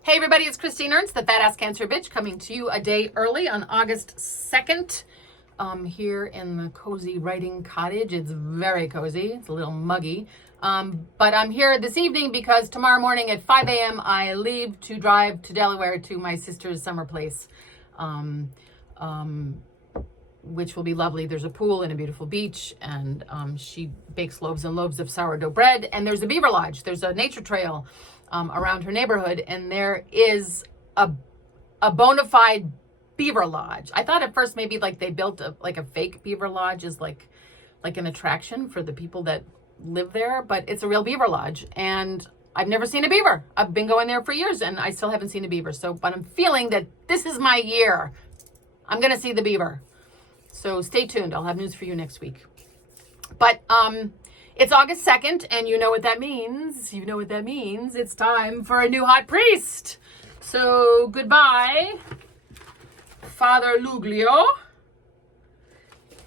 Hey everybody, it's Christine Ernst, the Fat Ass Cancer Bitch, coming to you a day early on August 2nd. Here in the cozy writing cottage. It's very cozy. It's a little muggy. But I'm here this evening because tomorrow morning at 5 a.m. I leave to drive to Delaware to my sister's summer place, which will be lovely. There's a pool and a beautiful beach, and she bakes loaves and loaves of sourdough bread. And there's a beaver lodge. There's a nature trail around her neighborhood, and there is a bona fide beaver lodge. I thought at first maybe like they built a fake beaver lodge is like an attraction for the people that live there, but it's a real beaver lodge, and I've never seen a beaver. I've been going there for years and I still haven't seen a beaver. But I'm feeling that this is my year. I'm gonna see the beaver. So stay tuned. I'll have news for you next week. But it's August 2nd, and you know what that means. You know what that means. It's time for a new hot priest. So goodbye, Father Luglio.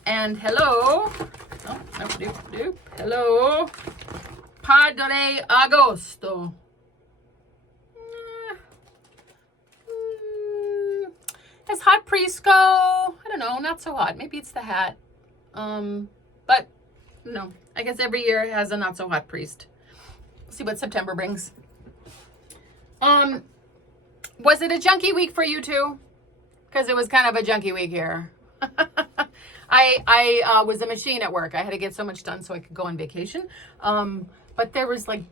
And hello. Oh, no, doop. Hello, Padre Agosto. As hot priests go, I don't know, not so hot. Maybe it's the hat. But no, I guess every year has a not so hot priest. See what September brings. Was it a junky week for you too? Because it was kind of a junky week here. I was a machine at work. I had to get so much done so I could go on vacation. But there was like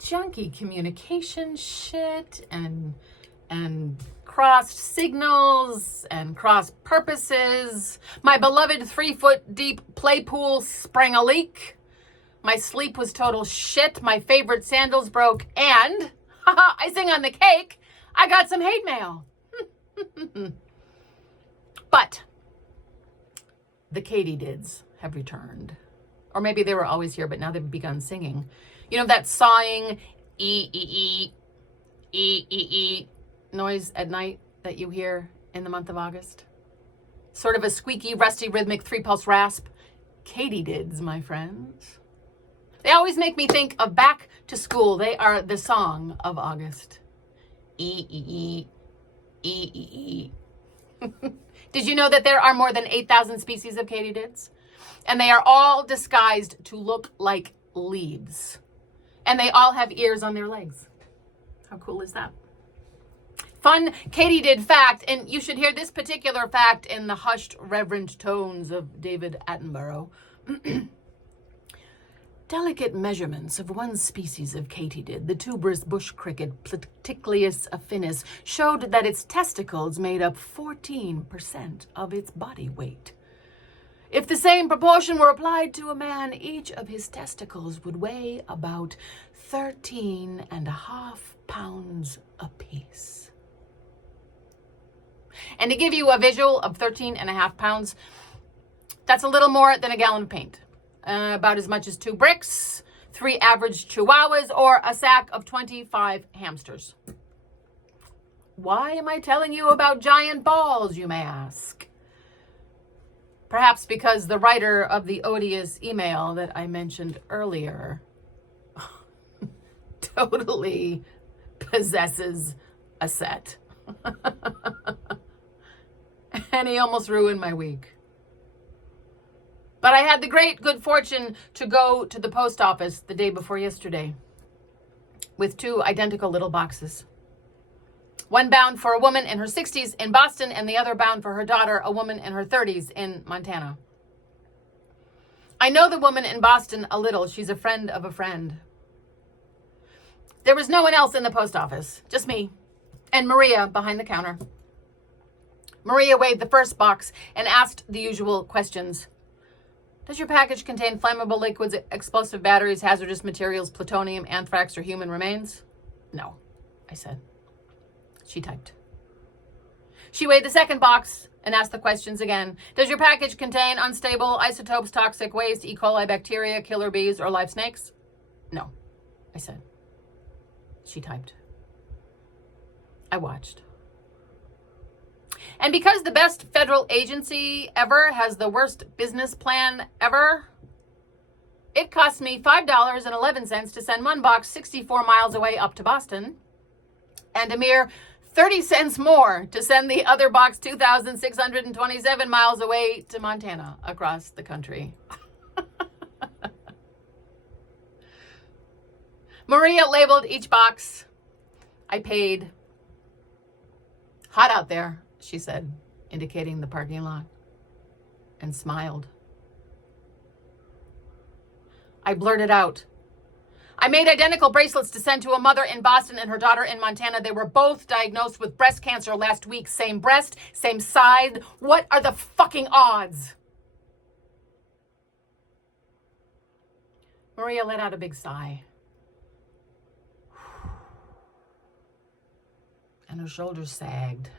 junky communication shit and crossed signals and crossed purposes. My beloved 3-foot deep play pool sprang a leak. My sleep was total shit. My favorite sandals broke, and icing on the cake, I got some hate mail. But the Katydids have returned. Or maybe they were always here, but now they've begun singing. You know that sawing e noise at night that you hear in the month of August? Sort of a squeaky, rusty, rhythmic 3-pulse rasp. Katydids, my friends. They always make me think of back to school. They are the song of August. E. Did you know that there are more than 8,000 species of katydids? And they are all disguised to look like leaves. And they all have ears on their legs. How cool is that? Fun katydid fact, and you should hear this particular fact in the hushed, reverent tones of David Attenborough. Delicate measurements of one species of katydid, the tuberous bush cricket Platycleus affinis, showed that its testicles made up 14% of its body weight. If the same proportion were applied to a man, each of his testicles would weigh about 13.5 pounds apiece. And to give you a visual of 13.5 pounds, that's a little more than a gallon of paint. About as much as 2 bricks, 3 average chihuahuas, or a sack of 25 hamsters. Why am I telling you about giant balls, you may ask? Perhaps because the writer of the odious email that I mentioned earlier totally possesses a set. And he almost ruined my week. But I had the great good fortune to go to the post office the day before yesterday with 2 identical little boxes. One bound for a woman in her 60s in Boston, and the other bound for her daughter, a woman in her 30s in Montana. I know the woman in Boston a little. She's a friend of a friend. There was no one else in the post office, just me and Maria behind the counter. Maria weighed the first box and asked the usual questions. Does your package contain flammable liquids, explosive batteries, hazardous materials, plutonium, anthrax, or human remains? No, I said. She typed. She weighed the second box and asked the questions again. Does your package contain unstable isotopes, toxic waste, E. coli bacteria, killer bees, or live snakes? No, I said. She typed. I watched. And because the best federal agency ever has the worst business plan ever, it cost me $5.11 to send one box 64 miles away up to Boston and a mere 30 cents more to send the other box 2,627 miles away to Montana across the country. Maria labeled each box. I paid. Hot out there, she said, indicating the parking lot, and smiled. I blurted out, I made identical bracelets to send to a mother in Boston and her daughter in Montana. They were both diagnosed with breast cancer last week. Same breast, same side. What are the fucking odds? Maria let out a big sigh. And her shoulders sagged.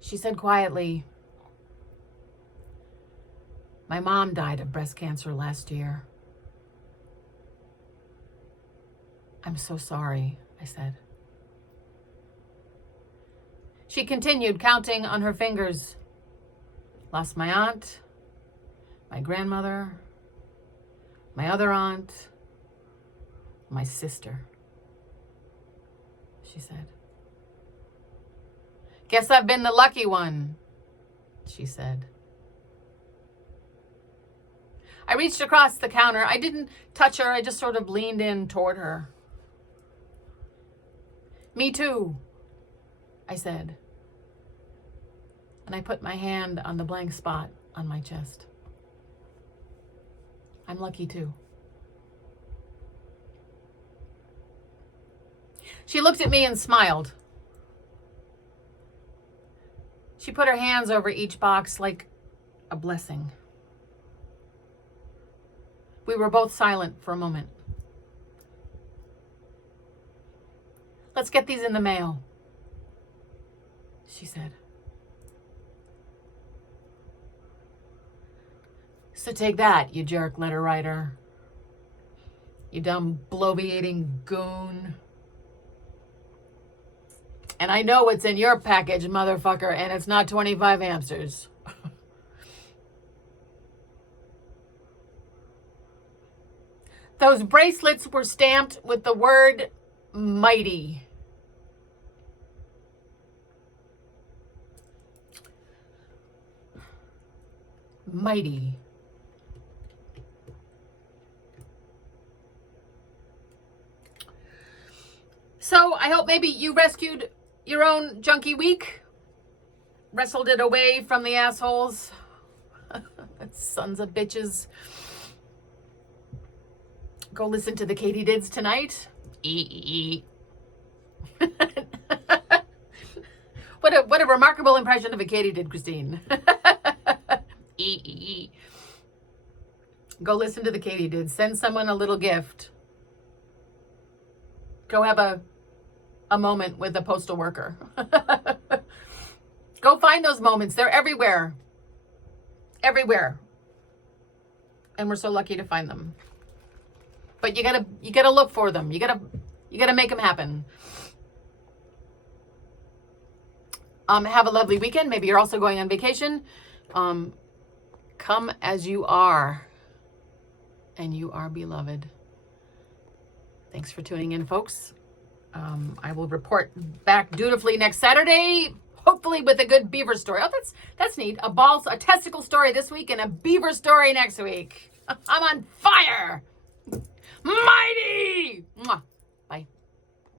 She said quietly, my mom died of breast cancer last year. I'm so sorry, I said. She continued, counting on her fingers. Lost my aunt, my grandmother, my other aunt, my sister, she said. Guess I've been the lucky one, she said. I reached across the counter. I didn't touch her. I just sort of leaned in toward her. Me too, I said. And I put my hand on the blank spot on my chest. I'm lucky too. She looked at me and smiled. She put her hands over each box like a blessing. We were both silent for a moment. Let's get these in the mail, she said. So take that, you jerk letter writer. You dumb bloviating goon. And I know what's in your package, motherfucker, and it's not 25 hamsters. Those bracelets were stamped with the word mighty. Mighty. So I hope maybe you rescued your own junkie week. Wrestled it away from the assholes. Sons of bitches. Go listen to the Katydids tonight. What a remarkable impression of a Katydid, Christine. Go listen to the Katydids. Send someone a little gift. Go have a moment with a postal worker. Go find those moments. They're everywhere. Everywhere. And we're so lucky to find them. But you gotta look for them. You gotta make them happen. Have a lovely weekend. Maybe you're also going on vacation. Come as you are, and you are beloved. Thanks for tuning in, folks. I will report back dutifully next Saturday, hopefully with a good beaver story. Oh, that's neat. A testicle story this week and a beaver story next week. I'm on fire. Mighty!